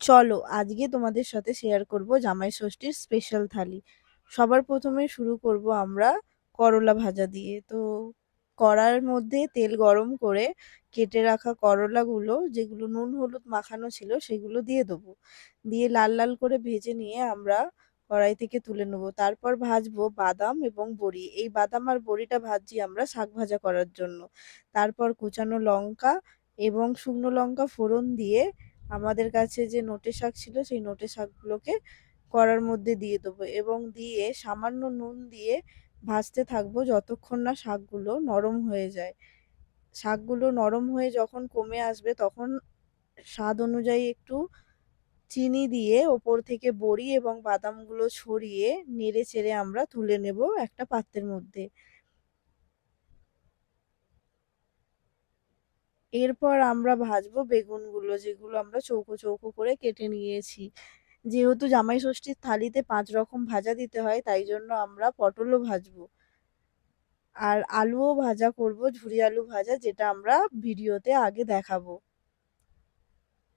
চলো আজকে তোমাদের সাথে শেয়ার করব জামাই ষষ্ঠীর স্পেশাল থালি। সবার প্রথমে শুরু করব আমরা করলা ভাজা দিয়ে। তো কড়ার মধ্যে তেল গরম করে কেটে রাখা করলাগুলো, যেগুলো নুন হলুদ মাখানো ছিল, সেগুলো দিয়ে দেবো। দিয়ে লাল লাল করে ভেজে নিয়ে আমরা কড়াই থেকে তুলে নেবো। তারপর ভাজবো বাদাম এবং বড়ি। এই বাদাম আর বড়িটা ভাজছি আমরা শাক ভাজা করার জন্য। তারপর কুচানো লঙ্কা এবং শুকনো লঙ্কা ফোড়ন দিয়ে আমাদের কাছে যে নোটে শাক ছিল সেই নোটে শাকগুলোকে কড়ার মধ্যে দিয়ে দেবো এবং দিয়ে সামান্য নুন দিয়ে ভাজতে থাকবো যতক্ষণ না শাকগুলো নরম হয়ে যায়। শাকগুলো নরম হয়ে যখন কমে আসবে তখন স্বাদ অনুযায়ী একটু চিনি দিয়ে ওপর থেকে বড়ি এবং বাদামগুলো ছড়িয়ে নেড়ে চেড়ে আমরা তুলে নেব একটা পাত্রের মধ্যে। এরপর আমরা ভাজবো বেগুনগুলো, যেগুলো আমরা চৌকো চৌকো করে কেটে নিয়েছি। যেহেতু জামাই ষষ্ঠীর থালিতে 5 রকম ভাজা দিতে হয়, তাই জন্য আমরা পটলও ভাজবো। আর আলুও ভাজা করব, ঝুরি আলু ভাজা, যেটা আমরা ভিডিওতে আগে দেখাবো।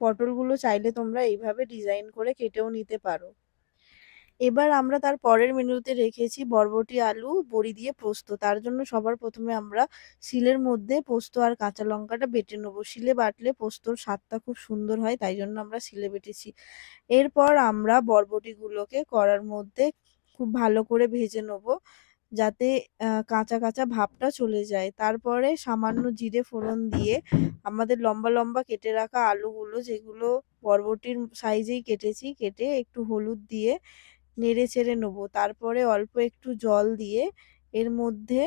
পটলগুলো চাইলে তোমরা এইভাবে ডিজাইন করে কেটেও নিতে পারো। এবার আমরা তার পরের মেনুতে রেখেছি বরবটি আলু বড়ি দিয়ে পোস্ত। তার জন্য সবার প্রথমে আমরা শিলের মধ্যে পোস্ত আর কাঁচা লঙ্কাটা বেটে নেবো। শিলে বাটলে পোস্তর স্বাদটা খুব সুন্দর হয়, তাই জন্য আমরা শিলে বেটেছি। এরপর আমরা বরবটিগুলোকে কড়ার মধ্যে খুব ভালো করে ভেজে নেব, যাতে কাঁচা কাঁচা ভাবটা চলে যায়। তারপরে সামান্য জিরে ফোড়ন দিয়ে আমাদের লম্বা লম্বা কেটে রাখা আলুগুলো, যেগুলো বরবটির সাইজেই কেটেছি, কেটে একটু হলুদ দিয়ে নেড়ে চেড়ে নেবো। তারপরে অল্প একটু জল দিয়ে এর মধ্যে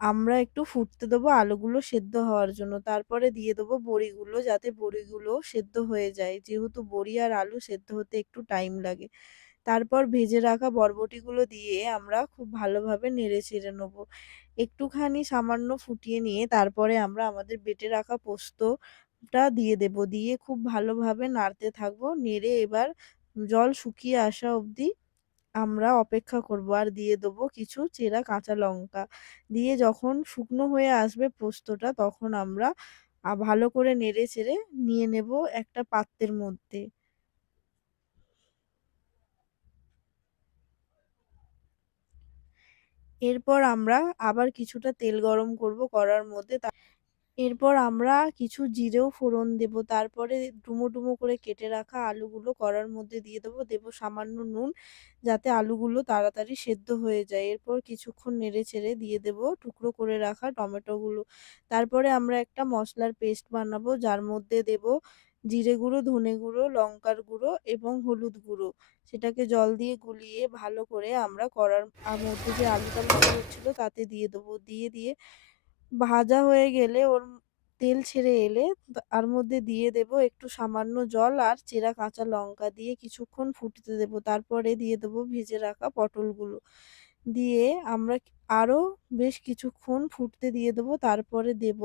আমরা একটু ফুটতে দেবো আলুগুলো সেদ্ধ হওয়ার জন্য। তারপরে দিয়ে দেবো বড়িগুলো, যাতে বড়িগুলো সেদ্ধ হয়ে যায়, যেহেতু বড়ি আর আলু সেদ্ধ হতে একটু টাইম লাগে। তারপর ভেজে রাখা বরবটিগুলো দিয়ে আমরা খুব ভালোভাবে নেড়ে চেড়ে নেবো। একটুখানি সামান্য ফুটিয়ে নিয়ে তারপরে আমরা আমাদের বেটে রাখা পোস্তটা দিয়ে দেবো। দিয়ে খুব ভালোভাবে নাড়তে থাকবো। নেড়ে এবার জল শুকিয়ে আসা অবধি আমরা অপেক্ষা করব। আর দিয়ে দেবো কিছু চেরা কাঁচা লঙ্কা। দিয়ে যখন শুকনো হয়ে আসবে পোস্তটা, তখন আমরা ভালো করে নেড়ে চেড়ে নিয়ে নেব একটা পাত্রের মধ্যে। এরপর আমরা আবার কিছুটা তেল গরম করব কড়ার মধ্যে। এরপর আমরা কিছু জিরেও ফোড়ন দেব। তারপরে ডুমো ডুমো করে কেটে রাখা আলুগুলো কড়ার মধ্যে দিয়ে দেবো। দেবো সামান্য নুন, যাতে আলুগুলো তাড়াতাড়ি সেদ্ধ হয়ে যায়। এরপর কিছুক্ষণ নেড়ে চেড়ে দিয়ে দেবো টুকরো করে রাখা টমেটোগুলো। তারপরে আমরা একটা মশলার পেস্ট বানাবো, যার মধ্যে দেবো জিরে গুঁড়ো, ধনে গুঁড়ো, লঙ্কার গুঁড়ো এবং হলুদ গুঁড়ো। সেটাকে জল দিয়ে গুলিয়ে ভালো করে আমরা কড়ার মধ্যে যে আলুটা ভাজা হচ্ছিল তাতে দিয়ে দেবো। দিয়ে ভাজা হয়ে গেলে তেল ছেড়ে এলে তার মধ্যে দিয়ে দেব একটু সামান্য জল আর চেরা কাঁচা লঙ্কা দিয়ে কিছুক্ষণ ফুটতে দেব। তারপরে দিয়ে দেব ভেজে রাখা পটলগুলো। দিয়ে আমরা আরও বেশ কিছুক্ষণ ফুটতে দিয়ে দেব। তারপরে দেব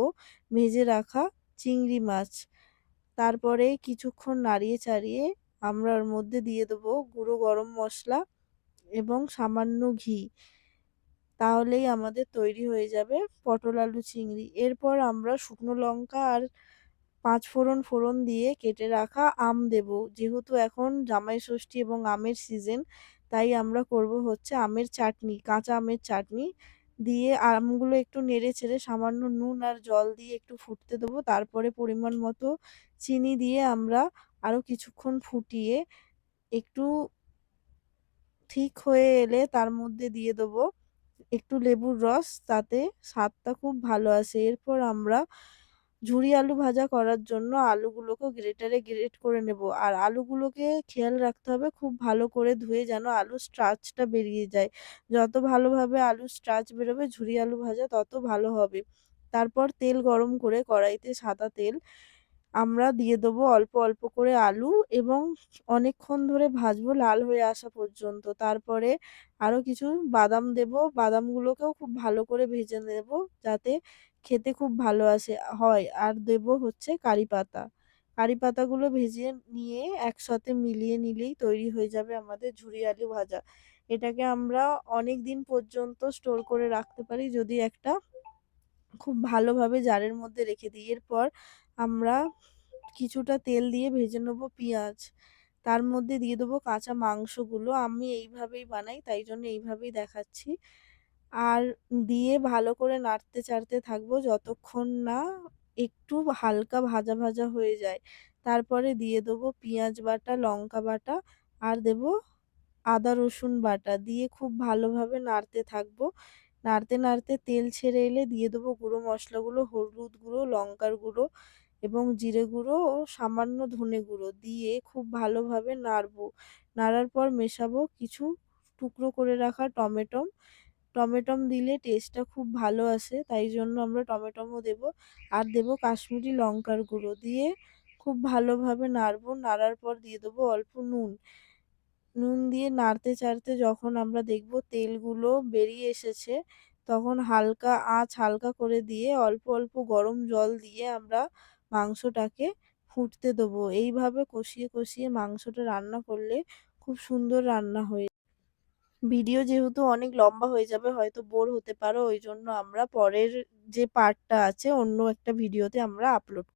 ভেজে রাখা চিংড়ি মাছ। তারপরে কিছুক্ষণ নাড়িয়ে চাড়িয়ে আমরা ওর মধ্যে দিয়ে দেব গুঁড়ো গরম মশলা এবং সামান্য ঘি। তাহলেই আমাদের তৈরি হয়ে যাবে পটল আলু চিংড়ি। এরপর আমরা শুকনো লঙ্কা আর 5 ফোড়ন দিয়ে কেটে রাখা আম দেব। যেহেতু এখন জামাই ষষ্ঠী এবং আমের সিজন, তাই আমরা করব হচ্ছে আমের চাটনি, কাঁচা আমের চাটনি। দিয়ে আমগুলো একটু নেড়ে চেড়ে সামান্য নুন আর জল দিয়ে একটু ফুটতে দেবো। তারপরে পরিমাণ মতো চিনি দিয়ে আমরা আরও কিছুক্ষণ ফুটিয়ে একটু ঠিক হয়ে এলে তার মধ্যে দিয়ে দেবো একটু লেবুর রস, তাতে স্বাদটা খুব ভালো আসে। এরপর আমরা ঝুরি আলু ভাজা করার জন্য আলুগুলোকে গ্রেটারে গ্রেট করে নেব। আর আলুগুলোকে খেয়াল রাখতে হবে খুব ভালো করে ধুয়ে, যেন আলুর স্টার্চটা বেরিয়ে যায়। যত ভালোভাবে আলুর স্টার্চ বেরোবে ঝুরি আলু ভাজা তত ভালো হবে। তারপর তেল গরম করে কড়াইতে সাদা তেল আমরা দিয়ে দেবো অল্প অল্প করে আলু এবং অনেকক্ষণ ধরে ভাজবো লাল হয়ে আসা পর্যন্ত। তারপরে আরও কিছু বাদাম দেব। বাদামগুলোকেও খুব ভালো করে ভেজে নেব, যাতে খেতে খুব ভালো হয়। আর দেব হচ্ছে কারি পাতা। কারি পাতাগুলো ভেজে নিয়ে একসাথে মিলিয়ে নিলেই তৈরি হয়ে যাবে আমাদের ঝুরি আলু ভাজা। এটাকে আমরা অনেক দিন পর্যন্ত স্টোর করে রাখতে পারি, যদি একটা খুব ভালোভাবে জারের মধ্যে রেখে দিই। এরপর আমরা কিছুটা তেল দিয়ে ভেজে নেব পেঁয়াজ। তার মধ্যে দিয়ে দেবো কাঁচা মাংসগুলো। আমি এইভাবেই বানাই, তাই জন্য এইভাবেই দেখাচ্ছি। আর দিয়ে ভালো করে নাড়তে-চাড়তে থাকবো যতক্ষণ না একটু হালকা ভাজা, ভাজা হয়ে যায়। তারপরে দিয়ে দেবো পিঁয়াজ বাটা, লঙ্কা বাটা আর দেবো আদা রসুন বাটা। দিয়ে খুব ভালোভাবে নাড়তে থাকবো। নাড়তে, নাড়তে তেল ছেড়ে এলে দিয়ে দেবো গুঁড়ো মশলাগুলো, হলুদ গুঁড়ো, লঙ্কার গুঁড়ো এবং জিরে গুঁড়ো ও সামান্য ধনে গুঁড়ো দিয়ে খুব ভালোভাবে নাড়বো। নাড়ার পর মেশাবো কিছু টুকরো করে রাখা টমেটো। টমেটম দিলে টেস্টটা খুব ভালো আসে, তাই জন্য আমরা টমেটমও দেবো। আর দেবো কাশ্মীরি লঙ্কার গুঁড়ো। দিয়ে খুব ভালোভাবে নাড়বো। নাড়ার পর দিয়ে দেবো অল্প নুন। নুন দিয়ে নাড়তে-চাড়তে যখন আমরা দেখবো তেলগুলো বেরিয়ে এসেছে, তখন হালকা করে দিয়ে অল্প, অল্প গরম জল দিয়ে আমরা মাংসটাকে ফুটতে দেবো। এইভাবে কষিয়ে, কষিয়ে মাংসটা রান্না করলে খুব সুন্দর রান্না হয়ে ভিডিও যেহেতু অনেক লম্বা হয়ে যাবে, হয়তো বোর হতে পারো, ওইজন্য আমরা পরের যে পার্টটা আছে অন্য একটা ভিডিওতে আমরা আপলোড